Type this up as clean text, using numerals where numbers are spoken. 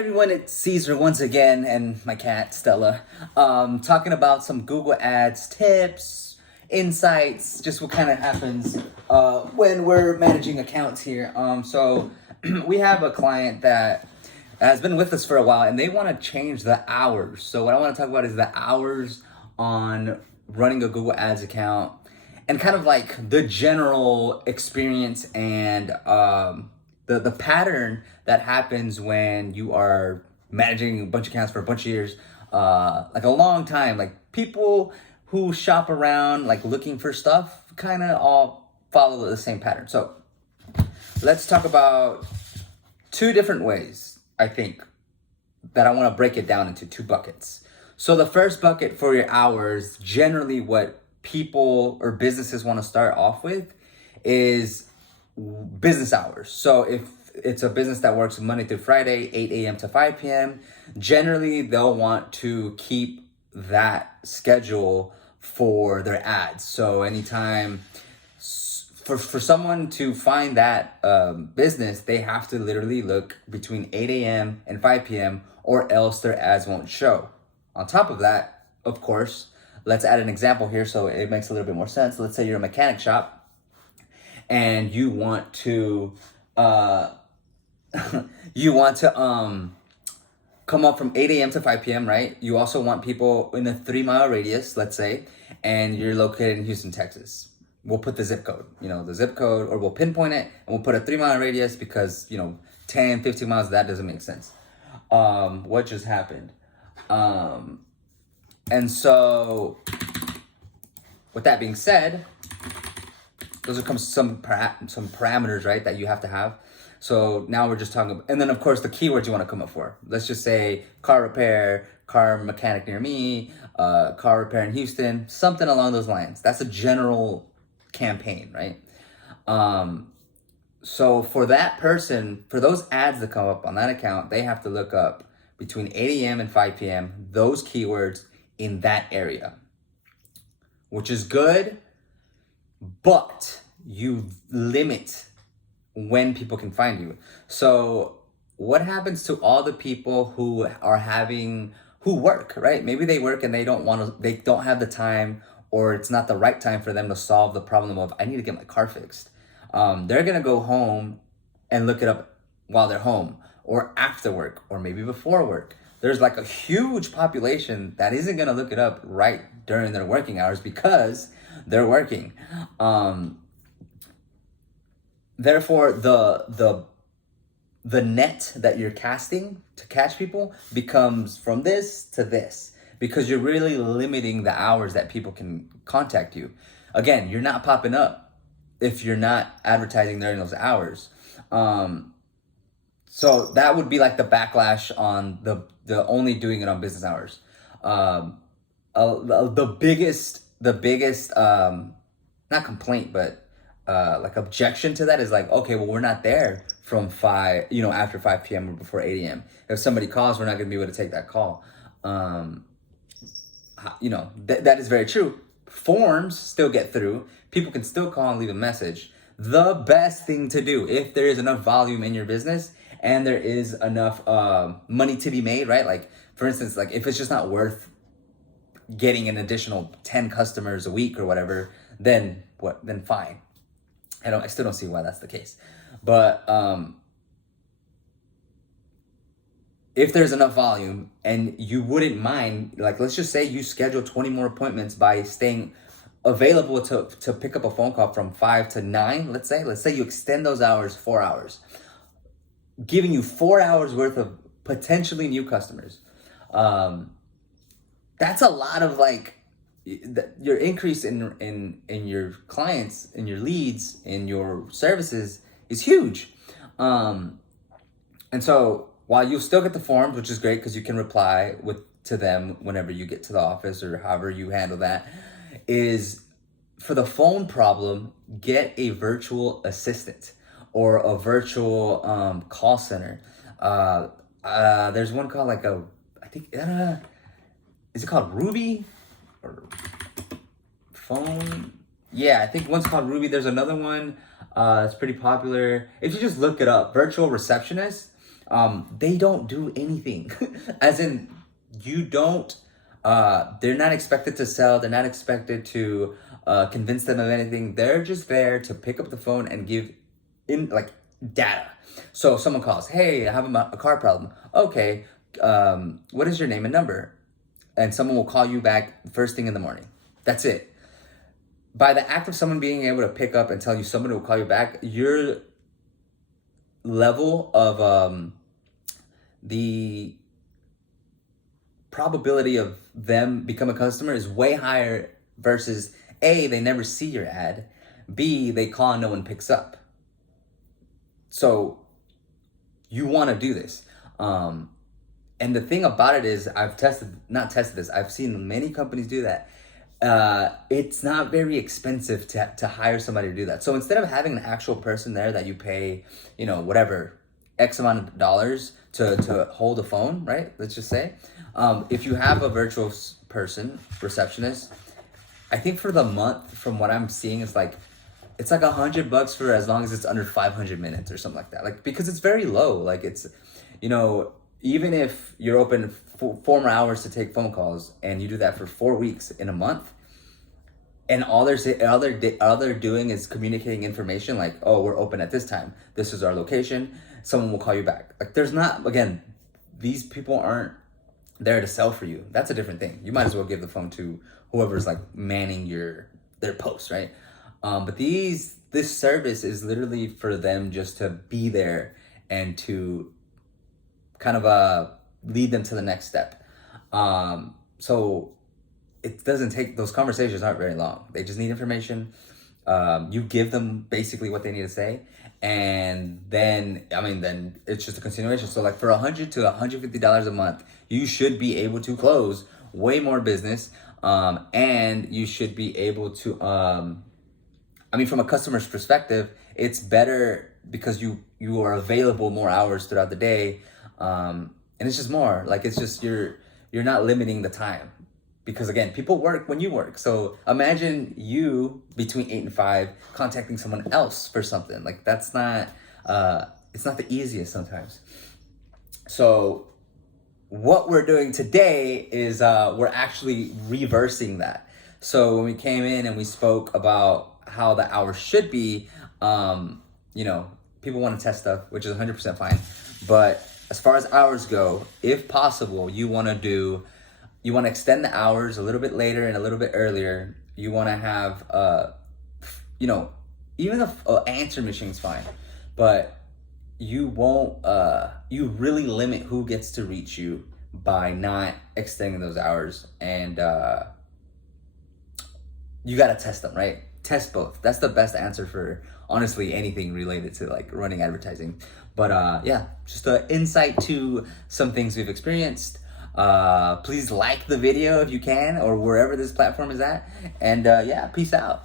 everyone, it's Caesar once again, and my cat Stella, talking about some Google Ads tips, insights, just what kind of happens when we're managing accounts here. So we have a client that has been with us for a while, and they want to change the hours. So what I want to talk about is the hours on running a Google Ads account, and kind of like the general experience and the pattern that happens when you are managing a bunch of accounts for a bunch of years, like a long time. Like people who shop around, like looking for stuff, kind of all follow the same pattern. So let's talk about two different ways, I think, that I want to break it down into two buckets. So the first bucket for your hours, generally what people or businesses want to start off with is business hours. So if it's a business that works Monday through Friday, 8 a.m. to 5 p.m., generally they'll want to keep that schedule for their ads. So anytime for someone to find that business, they have to literally look between 8 a.m. and 5 p.m. or else their ads won't show. On top of that, of course, let's add an example here so it makes a little bit more sense. Let's say you're a mechanic shop and you want to come up from 8 a.m. to 5 p.m., right? You also want people in a 3-mile radius, let's say, and you're located in Houston, Texas. We'll put the zip code, or we'll pinpoint it, and we'll put a 3-mile radius because, 10, 15 miles of that doesn't make sense. What just happened? And so, with that being said, those are some parameters, right, that you have to have. So now we're just talking about, and then of course the keywords you want to come up for. Let's just say car repair, car mechanic near me, car repair in Houston, something along those lines. That's a general campaign, right? So for that person, for those ads that come up on that account, they have to look up between 8 a.m. and 5 p.m. those keywords in that area, which is good, but you limit when people can find you. So what happens to all the people who work, right? Maybe they work and they don't have the time, or it's not the right time for them to solve the problem of, I need to get my car fixed. They're gonna go home and look it up while they're home, or after work, or maybe before work. There's like a huge population that isn't gonna look it up right during their working hours because they're working. Therefore, the net that you're casting to catch people becomes from this to this, because you're really limiting the hours that people can contact you. Again, you're not popping up if you're not advertising during those hours. So that would be like the backlash on the only doing it on business hours. The biggest not complaint, but like objection to that is like, okay, well, we're not there from after 5 p.m. or before 8 a.m. If somebody calls, we're not gonna be able to take that call. That is very true. Forms still get through. People can still call and leave a message. The best thing to do, if there is enough volume in your business and there is enough money to be made, right? Like, for instance, like if it's just not worth getting an additional 10 customers a week or whatever, then what? Then fine. I still don't see why that's the case. But if there's enough volume and you wouldn't mind, like, let's just say you schedule 20 more appointments by staying available to pick up a phone call from 5 to 9, let's say you extend those hours 4 hours, giving you 4 hours worth of potentially new customers. That's a lot of your increase in your clients, in your leads, in your services is huge. And so while you still get the forms, which is great because you can reply to them whenever you get to the office or however you handle that, is for the phone problem, get a virtual assistant or a virtual call center. There's one called is it called Ruby or phone? Yeah, I think one's called Ruby. There's another one that's pretty popular. If you just look it up, virtual receptionist, They don't do anything. As in, you don't, they're not expected to sell, they're not expected to convince them of anything. They're just there to pick up the phone and give in like data. So if someone calls, hey, I have a car problem. Okay, what is your name and number? And someone will call you back first thing in the morning. That's it. By the act of someone being able to pick up and tell you someone will call you back, your level of the probability of them become a customer is way higher versus A, they never see your ad, B, they call and no one picks up. So you want to do this. And the thing about it is I've seen many companies do that. It's not very expensive to hire somebody to do that. So instead of having an actual person there that you pay, whatever, X amount of dollars to hold a phone, right? Let's just say, if you have a virtual person, receptionist, I think for the month, from what I'm seeing, it's like $100 for as long as it's under 500 minutes or something like that. Like, because it's very low. Like it's, even if you're open 4 more hours to take phone calls and you do that for 4 weeks in a month, and all they're doing is communicating information like, oh, we're open at this time. This is our location. Someone will call you back. Like again, these people aren't there to sell for you. That's a different thing. You might as well give the phone to whoever's like manning their posts, right? But this service is literally for them just to be there and to kind of lead them to the next step. So it doesn't take, those conversations aren't very long. They just need information. You give them basically what they need to say. And then it's just a continuation. So like for $100 to $150 a month, you should be able to close way more business. And you should be able to, from a customer's perspective, it's better because you are available more hours throughout the day. And it's just more like, it's just, you're not limiting the time, because again, people work when you work. So imagine you between 8 and 5 contacting someone else for something like that's not, it's not the easiest sometimes. So what we're doing today is, we're actually reversing that. So when we came in and we spoke about how the hours should be, people want to test stuff, which is 100% fine. But as far as hours go, if possible, you want to extend the hours a little bit later and a little bit earlier. You want to have, even if an answer machine's fine, but you won't, you really limit who gets to reach you by not extending those hours. And you got to test them, right? Test both. That's the best answer for honestly anything related to like running advertising. But just an insight to some things we've experienced. Please like the video if you can, or wherever this platform is at. And peace out.